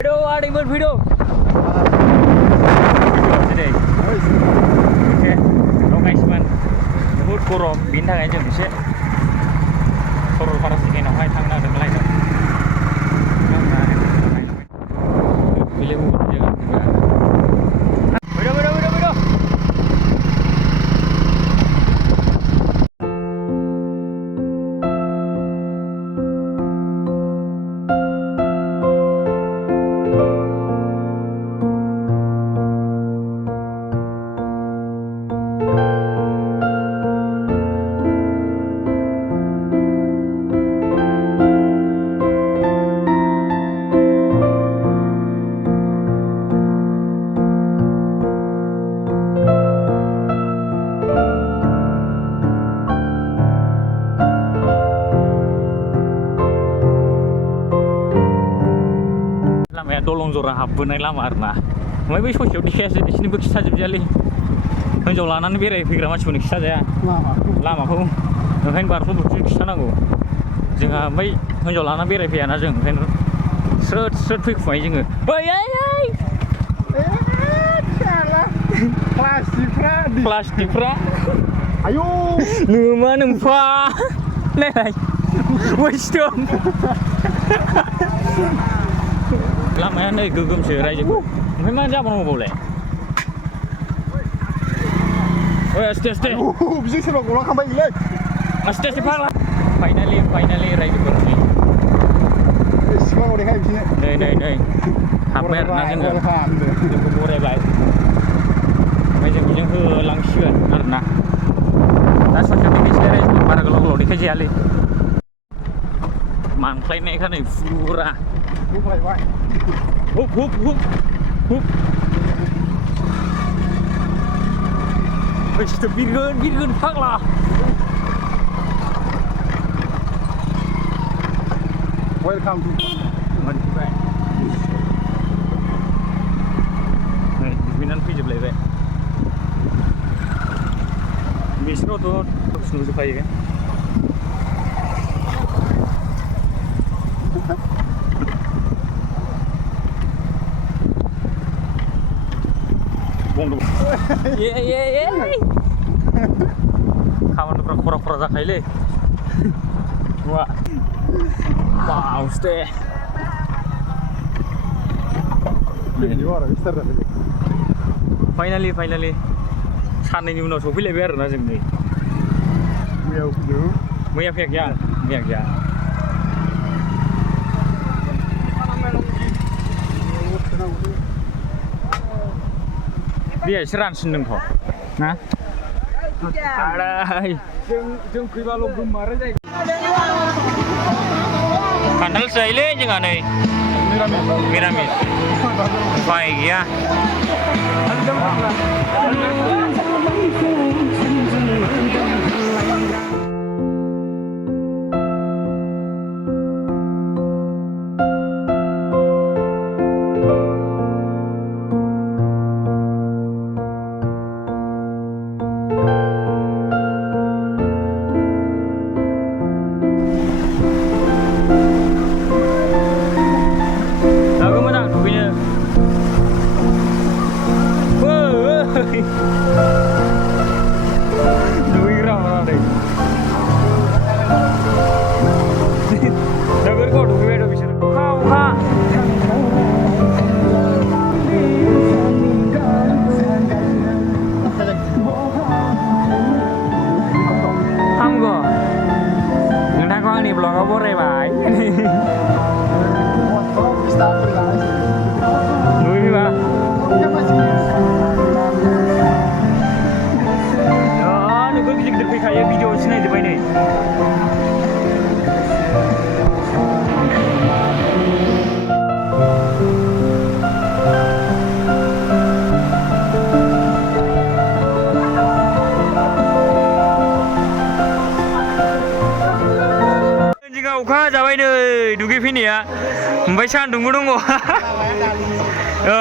Video ada yang buat video. Today. Oke. Guys man. Buat kurang bintang aja bisa. Kurang paras ini nak hai tangga dan lain. Pilih buat dia. Video. Lamanya tolong jorang habbenनाय लामा आरोना ओमफ्राय बै ससेयाव देखायासै बिसोरनिबो खिथाजोबजायालै हिनजाव लानानै बेरायफैग्रा मानसिफोरनो खिथाजाया लामाखौ ओंखायनो बारस'बोरसो खिथानांगौ जोंहा ओमफ्राय हिनजाव लानानै बेरायफैयाना जों ओंखायनो स्रोद फैखुमायो जोङो प्लास्टिकफ्रा आयौ नोमा नोमफा नायलाय वेस्टर्न लामाया नै गोगोमसो रायजोखौ ओमफ्राय मा जाबावनांगौलाय आस्ते बिजों सोरबा गलांखांबायलै आस्ते फाग्ला फाइनालि रायजोफोरनि सिगाङाव देखाय बिदिनो नै हाबबाय आरोना जोंखौ बरायबाय ओमफ्राय जों बेजों होलांसिगोन आरोना दा ससेयाव देखायसै रायजोखौ बारा गोलाव देखायजायालै मानख्लायनायखा नै फुरा हुप बेसे बिरगोन फाग्ला वेलकाम टु मोनफैबाय नै दुगैनानै फैजोबलायबाय बिसोरनावथ' नुजोबखायो खामानिफ्रा खरा जाखायोलै फाइनालि साननैनि उनाव सफैलायबाय आरोना जों नै मैया फैयाखै दैया एसे रानसिनदोंथ' ना जों फैबाल' गोमारो जायो खान्थाल जायोलै जोंहा नै मिरामिस उफाय गैया आंनि ब्लगाव बरायबाय नुयोबा नोगोर गिदिर फैखायो भिडिअ सिनायजोब्बाय नै अखा जाबाय नै दुगैफैनाया ओमफ्राय सान्दुंबो दङ औ